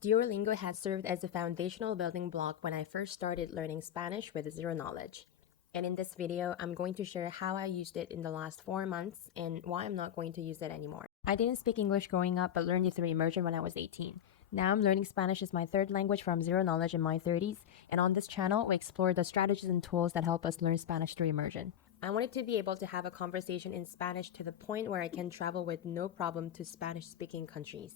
Duolingo has served as a foundational building block when I first started learning Spanish with zero knowledge. And in this video, I'm going to share how I used it in the last 4 months and why I'm not going to use it anymore. I didn't speak English growing up, but learned it through immersion when I was 18. Now I'm learning Spanish as my third language from zero knowledge in my 30s, and on this channel, we explore the strategies and tools that help us learn Spanish through immersion. I wanted to be able to have a conversation in Spanish to the point where I can travel with no problem to Spanish-speaking countries.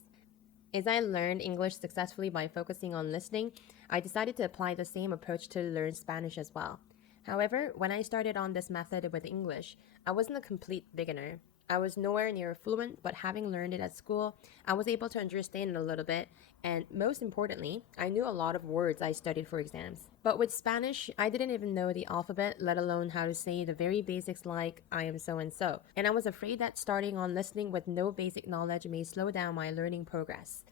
As I learned English successfully by focusing on listening, I decided to apply the same approach to learn Spanish as well. However, when I started on this method with English, I wasn't a complete beginner. I was nowhere near fluent, but having learned it at school, I was able to understand it a little bit, and most importantly, I knew a lot of words I studied for exams. But with Spanish, I didn't even know the alphabet, let alone how to say the very basics like I am so and so. And I was afraid that starting on listening with no basic knowledge may slow down my learning progress.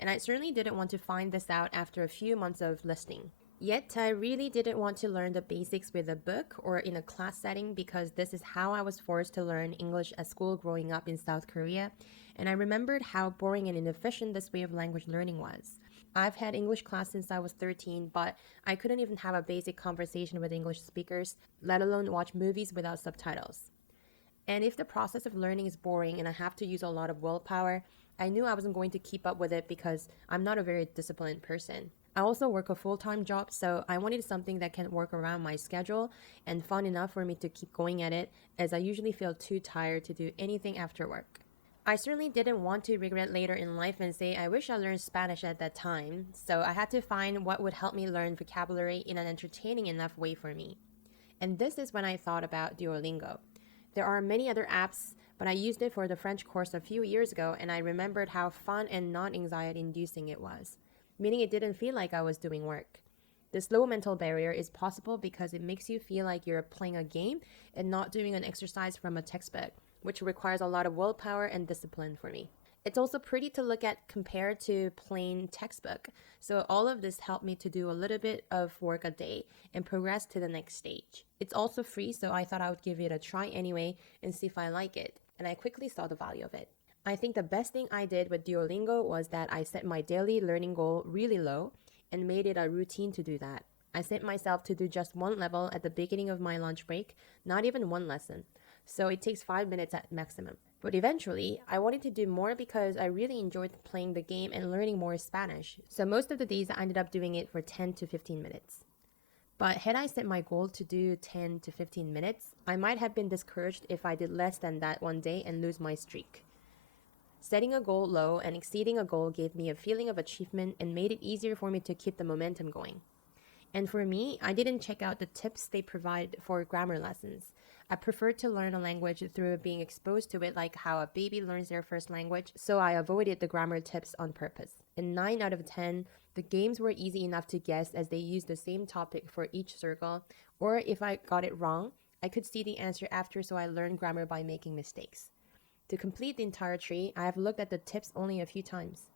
And I certainly didn't want to find this out after a few months of listening. Yet, I really didn't want to learn the basics with a book or in a class setting because this is how I was forced to learn English at school growing up in South Korea, and I remembered how boring and inefficient this way of language learning was. I've had English class since I was 13, but I couldn't even have a basic conversation with English speakers, let alone watch movies without subtitles. And if the process of learning is boring and I have to use a lot of willpower, I knew I wasn't going to keep up with it because I'm not a very disciplined person. I also work a full-time job, so I wanted something that can work around my schedule and fun enough for me to keep going at it, as I usually feel too tired to do anything after work. I certainly didn't want to regret later in life and say I wish I learned Spanish at that time, so I had to find what would help me learn vocabulary in an entertaining enough way for me. And this is when I thought about Duolingo. There are many other apps, but I used it for the French course a few years ago, and I remembered how fun and non-anxiety-inducing it was, meaning it didn't feel like I was doing work. This low mental barrier is possible because it makes you feel like you're playing a game and not doing an exercise from a textbook, which requires a lot of willpower and discipline for me. It's also pretty to look at compared to plain textbook, so all of this helped me to do a little bit of work a day and progress to the next stage. It's also free, so I thought I would give it a try anyway and see if I like it, and I quickly saw the value of it. I think the best thing I did with Duolingo was that I set my daily learning goal really low and made it a routine to do that. I set myself to do just one level at the beginning of my lunch break, not even one lesson, so it takes 5 minutes at maximum. But eventually, I wanted to do more because I really enjoyed playing the game and learning more Spanish, so most of the days I ended up doing it for 10 to 15 minutes. But had I set my goal to do 10 to 15 minutes, I might have been discouraged if I did less than that one day and lose my streak. Setting a goal low and exceeding a goal gave me a feeling of achievement and made it easier for me to keep the momentum going. And for me, I didn't check out the tips they provide for grammar lessons. I preferred to learn a language through being exposed to it, like how a baby learns their first language, so I avoided the grammar tips on purpose. In 9 out of 10, the games were easy enough to guess as they used the same topic for each circle, or if I got it wrong, I could see the answer after, so I learned grammar by making mistakes. To complete the entire tree, I have looked at the tips only a few times.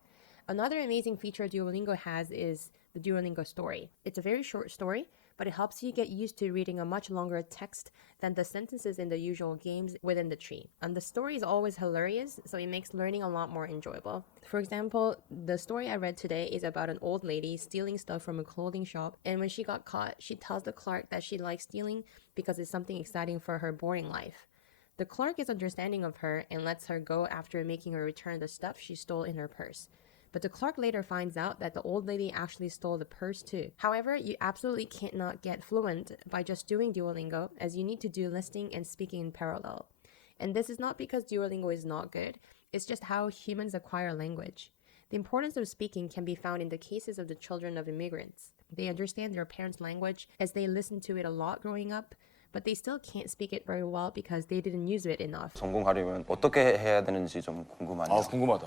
Another amazing feature Duolingo has is the Duolingo story. It's a very short story, but it helps you get used to reading a much longer text than the sentences in the usual games within the tree. And the story is always hilarious, so it makes learning a lot more enjoyable. For example, the story I read today is about an old lady stealing stuff from a clothing shop, and when she got caught, she tells the clerk that she likes stealing because it's something exciting for her boring life. The clerk is understanding of her and lets her go after making her return the stuff she stole in her purse. But the clerk later finds out that the old lady actually stole the purse too. However, you absolutely cannot get fluent by just doing Duolingo, as you need to do listening and speaking in parallel. And this is not because Duolingo is not good, it's just how humans acquire language. The importance of speaking can be found in the cases of the children of immigrants. They understand their parents' language as they listen to it a lot growing up, but they still can't speak it very well because they didn't use it enough. 전공하려면 어떻게 해야 되는지 좀 궁금하네요. 궁금하다.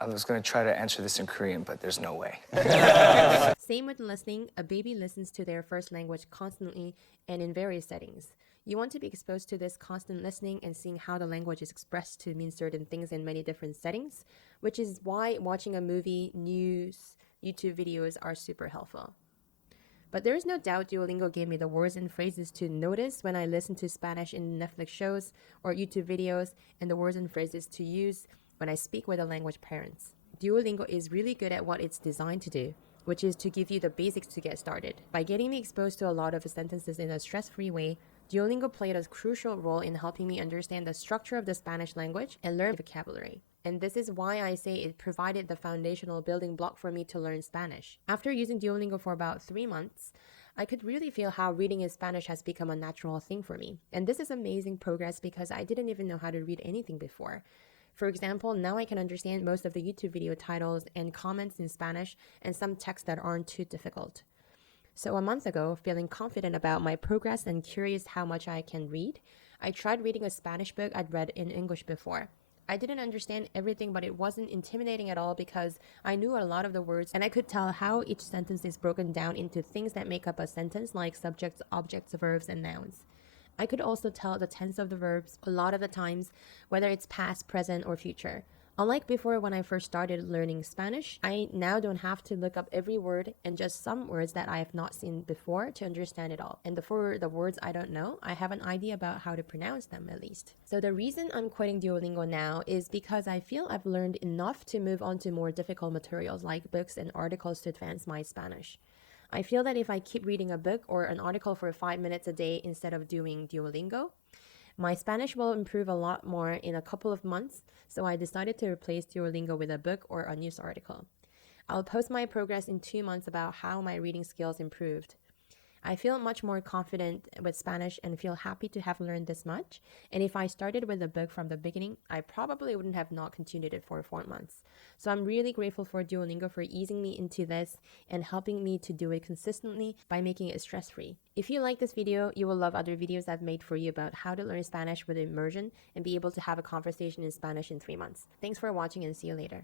I was going to try to answer this in Korean, but there's no way. Same with listening. A baby listens to their first language constantly and in various settings. You want to be exposed to this constant listening and seeing how the language is expressed to mean certain things in many different settings, which is why watching a movie, news, YouTube videos are super helpful. But there is no doubt Duolingo gave me the words and phrases to notice when I listen to Spanish in Netflix shows or YouTube videos, and the words and phrases to use when I speak with the language parents. Duolingo is really good at what it's designed to do, which is to give you the basics to get started. By getting me exposed to a lot of sentences in a stress-free way, Duolingo played a crucial role in helping me understand the structure of the Spanish language and learn vocabulary. And this is why I say it provided the foundational building block for me to learn Spanish. After using Duolingo for about 3 months, I could really feel how reading in Spanish has become a natural thing for me. And this is amazing progress because I didn't even know how to read anything before. For example, now I can understand most of the YouTube video titles and comments in Spanish and some texts that aren't too difficult. So a month ago, feeling confident about my progress and curious how much I can read, I tried reading a Spanish book I'd read in English before. I didn't understand everything, but it wasn't intimidating at all because I knew a lot of the words and I could tell how each sentence is broken down into things that make up a sentence, like subjects, objects, verbs, and nouns. I could also tell the tense of the verbs a lot of the times, whether it's past, present, or future. Unlike before when I first started learning Spanish, I now don't have to look up every word and just some words that I have not seen before to understand it all. And for the words I don't know, I have an idea about how to pronounce them at least. So the reason I'm quitting Duolingo now is because I feel I've learned enough to move on to more difficult materials like books and articles to advance my Spanish. I feel that if I keep reading a book or an article for 5 minutes a day instead of doing Duolingo, my Spanish will improve a lot more in a couple of months, so I decided to replace Duolingo with a book or a news article. I'll post my progress in 2 months about how my reading skills improved. I feel much more confident with Spanish and feel happy to have learned this much. And if I started with a book from the beginning, I probably wouldn't have not continued it for 4 months. So I'm really grateful for Duolingo for easing me into this and helping me to do it consistently by making it stress-free. If you like this video, you will love other videos I've made for you about how to learn Spanish with immersion and be able to have a conversation in Spanish in 3 months. Thanks for watching and see you later.